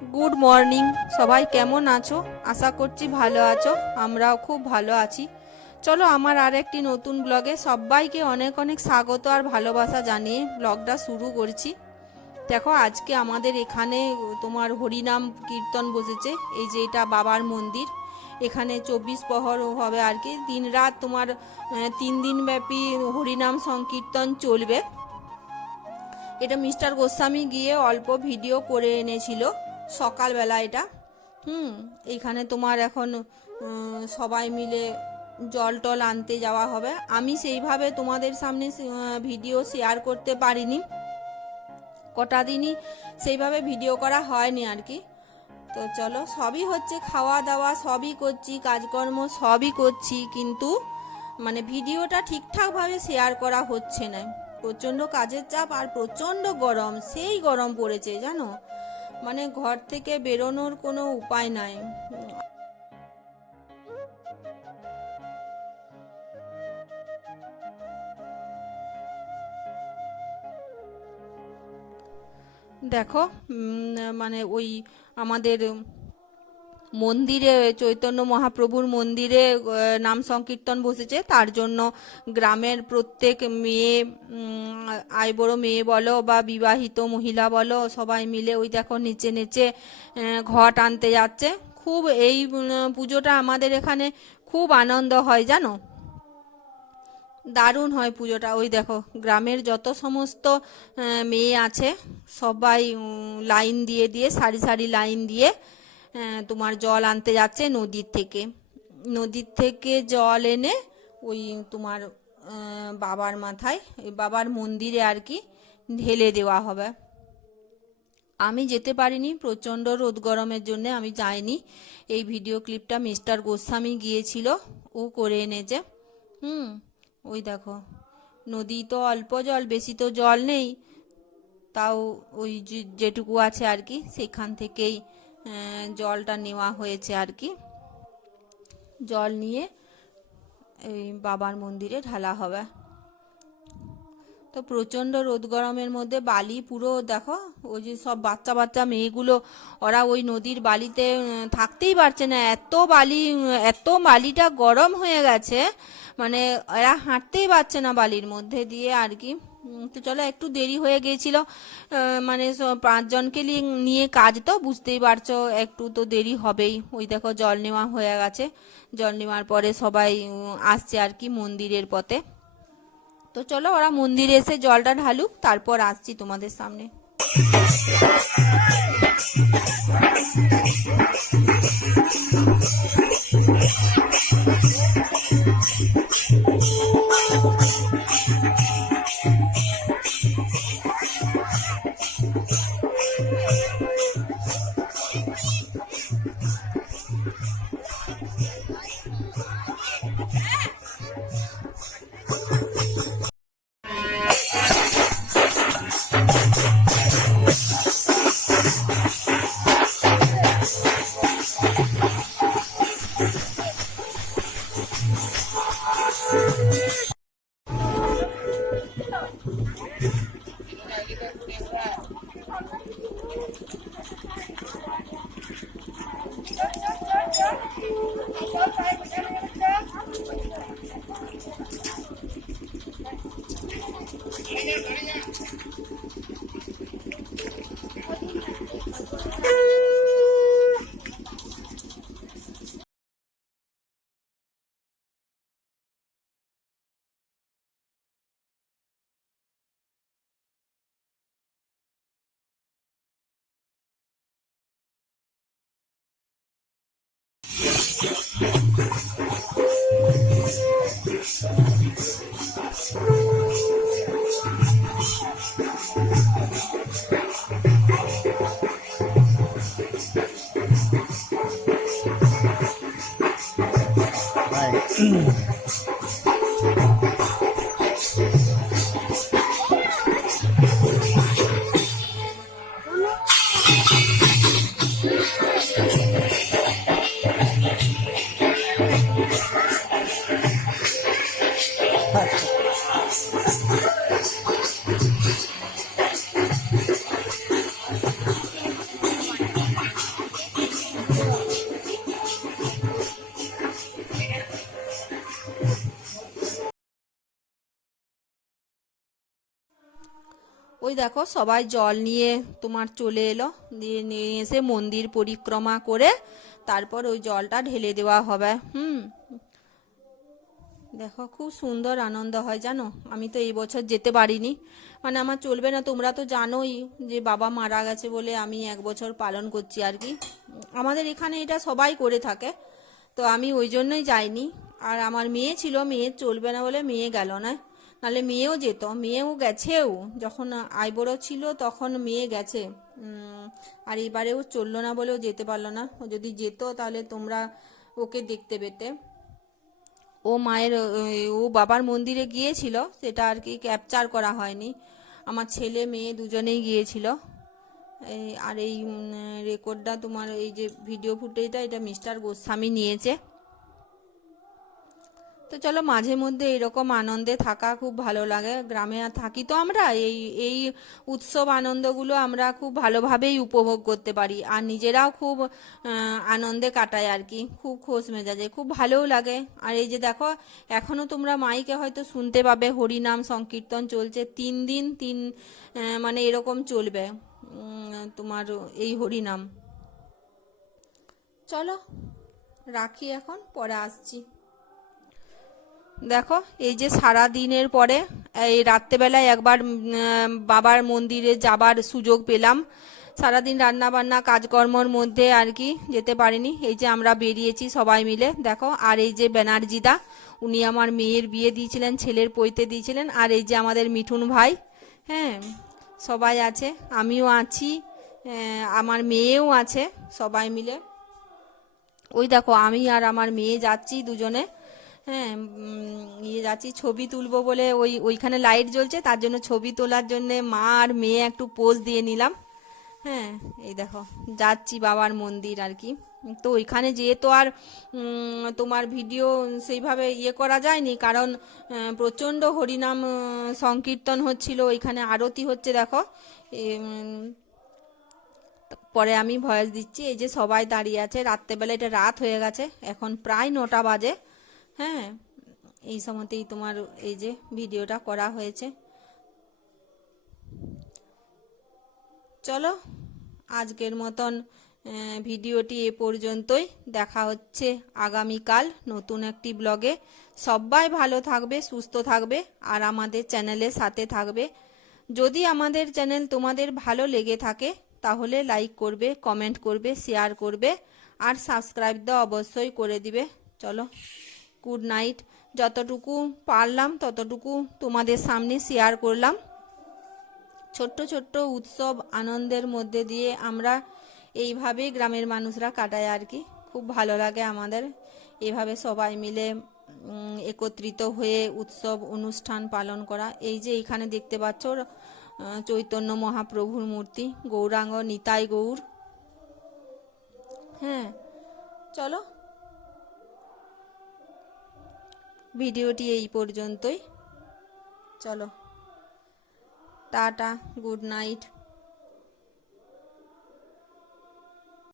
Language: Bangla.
গুড মর্নিং সবাই কেমন আছো? আশা করছি ভালো আছো। আমরাও খুব ভালো আছি। চলো আমার আর একটি নতুন ব্লগে সবাইকে অনেক অনেক স্বাগত আর ভালোবাসা জানিয়ে ব্লগটা শুরু করছি। দেখো, আজকে আমাদের এখানে তোমার হরিনাম কীর্তন বসেছে। এই যে এটা বাবার মন্দির। এখানে চব্বিশ প্রহর হবে আর কি। দিন রাত তোমার তিন দিন ব্যাপী হরিনাম সংকীর্তন চলবে। এটা মিস্টার গোস্বামী গিয়ে অল্প ভিডিও করে এনেছিল। সকালবেলা এটা। হুম, এইখানে তোমার এখন সবাই মিলে জল টল আনতে যাওয়া হবে। আমি সেইভাবে তোমাদের সামনে ভিডিও শেয়ার করতে পারিনি। কটা দিনই সেইভাবে ভিডিও করা হয়নি আর কি। তো চলো, সবই হচ্ছে খাওয়া দাওয়া সবই করছি, কাজকর্ম সবই করছি, কিন্তু মানে ভিডিওটা ঠিকঠাকভাবে শেয়ার করা হচ্ছে না। প্রচণ্ড কাজের চাপ আর প্রচণ্ড গরম, সেই গরম পড়েছে, জানো? মানে ঘর থেকে বেরোনোর কোনো উপায় নাই। দেখো মানে ওই আমাদের মন্দিরে, চৈতন্য মহাপ্রভুর মন্দিরে নাম সংকীর্তন বসেছে। তার জন্য গ্রামের প্রত্যেক মেয়ে আই বড় মেয়ে বলো বা বিবাহিত মহিলা বলো, সবাই মিলে ওই দেখো নিচে নিচে ঘট আনতে যাচ্ছে। খুব এই পুজোটা আমাদের এখানে খুব আনন্দ হয় জানো? দারুণ হয় পুজোটা। ওই দেখো, গ্রামের যত সমস্ত মেয়ে আছে, সবাই লাইন দিয়ে দিয়ে, সারি সারি লাইন দিয়ে তোমার জল আনতে যাচ্ছে নদীর থেকে। নদীর থেকে জল এনে ওই তোমার বাবার মাথায়, ওই বাবার মন্দিরে আর কি ঢেলে দেওয়া হবে। আমি যেতে পারিনি, প্রচণ্ড রোদ গরমের জন্য আমি যাইনি। এই ভিডিও ক্লিপটা মিস্টার গোস্বামী গিয়েছিল, ও করে এনেছে। হুম, ওই দেখো, নদী তো অল্প জল, বেশি তো জল নেই। তাও ওই যেটুকু আছে আর কি, সেখান থেকেই জলটা নেওয়া হয়েছে আর কি। জল নিয়ে এই বাবার মন্দিরে ঢালা হবে। তো প্রচণ্ড রোদ গরমের মধ্যে বালি পুরো দেখো, ওই যে সব বাচ্চা বাচ্চা মেয়েগুলো, ওরা ওই নদীর বালিতে থাকতেই পারছে না। এত বালি, এত বালিটা গরম হয়ে গেছে মানে এরা হাঁটতেই পারছে না বালির মধ্যে দিয়ে আর কি। তো চলো, একটু দেরি হয়ে গিয়েছিল মানে পাঁচজনকে নিয়ে কাজ তো, বুঝতেই পারছ, একটু তো দেরি হবেই। ওই দেখো, জল নেওয়া হয়ে গেছে। জল নেওয়ার পরে সবাই আসছে আর কি মন্দিরের পথে। তো চলো, ওরা মন্দিরে এসে জলটা ঢালুক, তারপর আসছি তোমাদের সামনে। Thank you. ওই দেখো সবাই জল নিয়ে তোমার চলে এলো। দিয়ে নিয়ে এসে মন্দির পরিক্রমা করে তারপর ওই জলটা ঢেলে দেওয়া হবে। হুম। দেখো খুব সুন্দর আনন্দ হয় জানো? আমি তো এই বছর যেতে পারিনি। মানে আমার চলবে না, তোমরা তো জানোই যে বাবা মারা গেছে বলে আমি এক বছর পালন করছি আর কি। আমাদের এখানে এটা সবাই করে থাকে, তো আমি ওই জন্যই যাইনি। আর আমার মেয়ে ছিল, মেয়ে চলবে না বলে মেয়ে গেল না। নাহলে মেয়েও যেত, মেয়েও গেছেও, যখন আইবড়ো ছিল তখন মেয়ে গেছে। আর এবারেও চলল না বলেও যেতে পারল না। ও যদি যেত তাহলে তোমরা ওকে দেখতে পেতে। ও মায়ের, ও বাবার মন্দিরে গিয়েছিল, সেটা আর কি ক্যাপচার করা হয়নি। আমার ছেলে, মেয়ে দুজনেই গিয়েছিল। আর এই রেকর্ডটা তোমার এই যে ভিডিও ফুটেজটা এটা মিস্টার গোস্বামী নিয়েছে। তো চলো মাঝে মধ্যে এরকম আনন্দে থাকা খুব ভালো লাগে। গ্রামে থাকি তো আমরা, এই এই উৎসব আনন্দগুলো আমরা খুব ভালোভাবেই উপভোগ করতে পারি। আর নিজেরাও খুব আনন্দে কাটায় আর কি, খুব খোশ মেজাজে, খুব ভালোও লাগে। আর এই যে দেখো, এখনও তোমরা মাইকে হয়তো শুনতে পাবে, হরিনাম সংকীর্তন চলছে, তিন দিন, তিন মানে এরকম চলবে তোমার এই হরিনাম। চলো, রাখি এখন, পরে আসছি। দেখো, এই যে সারা দিনের পরে, এই রাত্রেবেলায় একবার বাবার মন্দিরে যাবার সুযোগ পেলাম। সারাদিন রান্না বান্না কাজকর্মর মধ্যে আর কি যেতে পারিনি। এই যে আমরা বেরিয়েছি সবাই মিলে, দেখো, আর এই যে ব্যানার্জিদা উনি আমার মেয়ের বিয়ে দিয়েছিলেন, ছেলের পৈতে দিয়েছিলেন, আর এই যে আমাদের মিঠুন ভাই হ্যাঁ সবাই আছে, আমিও আছি আমার মেয়েও আছে সবাই মিলে। ওই দেখো, আমি আর আমার মেয়ে যাচ্ছি দুজনে। হ্যাঁ ইয়ে যাচ্ছি, ছবি তুলবো বলে ওই, ওইখানে লাইট জ্বলছে, তার জন্য ছবি তোলার জন্য মা আর মেয়ে একটু পোজ দিয়ে নিলাম। হ্যাঁ এই দেখো, যাচ্ছি বাবার মন্দির আর কি। তো ওইখানে যেয়ে তো আর তোমার ভিডিও সেইভাবে ইয়ে করা যায়নি, কারণ প্রচণ্ড হরিনাম সংকীর্তন হচ্ছিল, ওইখানে আরতি হচ্ছে দেখো। পরে আমি ভয়েস দিচ্ছি, এই যে সবাই দাঁড়িয়ে আছে, রাত্রেবেলা এটা রাত হয়ে গেছে, এখন প্রায় নটা বাজে। হ্যাঁ এই সময়তেই তোমার এই যে ভিডিওটা করা হয়েছে। চলো, আজকের মতন ভিডিওটি এ পর্যন্তই। দেখা হচ্ছে আগামীকাল নতুন একটি ব্লগে। সবাই ভালো থাকবে, সুস্থ থাকবে, আর আমাদের চ্যানেলের সাথে থাকবে। যদি আমাদের চ্যানেল তোমাদের ভালো লেগে থাকে, তাহলে লাইক করবে, কমেন্ট করবে, শেয়ার করবে, আর সাবস্ক্রাইব তো অবশ্যই করে দিবে। চলো। গুড নাইট যতটুকু পারলাম, ততটুকু তোমাদের সামনে শেয়ার করলাম। ছোট্ট ছোট্ট উৎসব আনন্দের মধ্যে দিয়ে আমরা এইভাবে গ্রামের মানুষরা কাটায় আর কি। খুব ভালো লাগে আমাদের। এভাবে সবাই মিলে একত্রিত হয়ে উৎসব, অনুষ্ঠান পালন করা। এই যে এখানে দেখতে পাচ্ছ চৈতন্য মহাপ্রভুর মূর্তি, গৌরাঙ্গ নিতাই গৌর হ্যাঁ চলো। ভিডিওটি এই পর্যন্তই। চলো টাটা গুড নাইট।